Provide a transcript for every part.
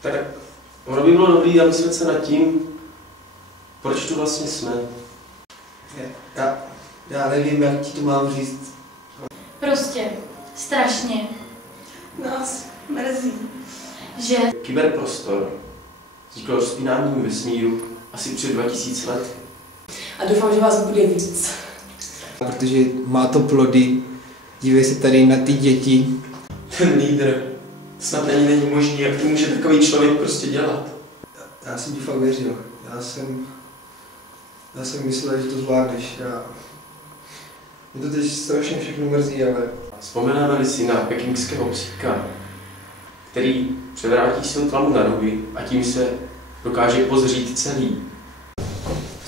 Tak ono by bylo dobré zamyslet se nad tím, proč tu vlastně jsme. Já nevím, jak ti to mám říct. Prostě strašně Nás mrzí, že Kyberprostor vznikl rozpínáním vesmíru asi před 2000 let. a doufám, že vás bude víc. Protože má to plody. Dívej se tady na ty děti. Ten lídr snad není možný, jak to může takový člověk prostě dělat. Já jsem ti fakt věřil. Já jsem myslel, že to zvládneš. Mě to teď strašně všechno mrzí, ale... Vzpomeneme-li si na pekingského psíka, který převrátí svou tlamu na ruby a tím se dokáže pozřít celý.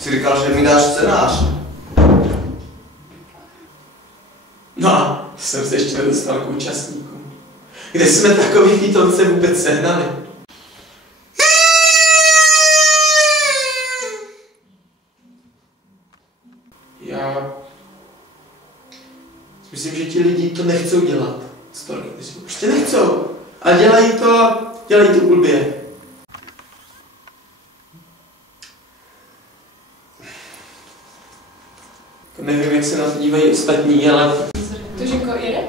Jsi říkal, že mi dáš scénář. No a jsem se ještě nedostal k účastníkům. Kde jsme takový pitomce vůbec sehnali? Já myslím, že ti lidi to nechcou dělat. Prostě nechcou. A dělají to blbě. Nevím, jak se na to dívají ostatní, ale... To Žinko jede?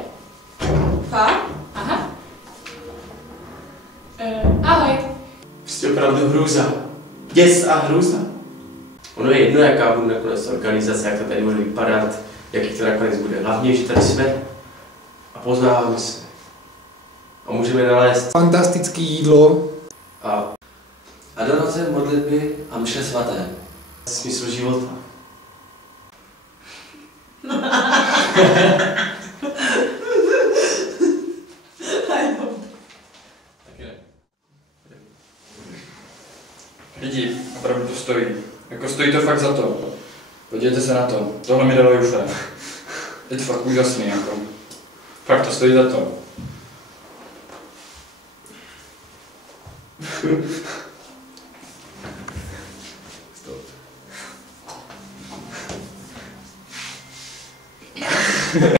Fakt? aha. Ahoj. Prostě opravdu hrůza. Děs a hrůza. Ono je jedno, jaká bude nakonec organizace, jak to tady bude vypadat, jaký to nakonec bude. Hlavně, že tady jsme a poznáváme se. A můžeme nalézt Fantastické jídlo. a Adorace, modlitby a mše svaté. smysl života. Lidi, opravdu to stojí. Jako stojí to fakt za to. Podívejte se na to. Tohle mi dalo Jufe. Je to fakt úžasný, jako. Fakt to stojí za to.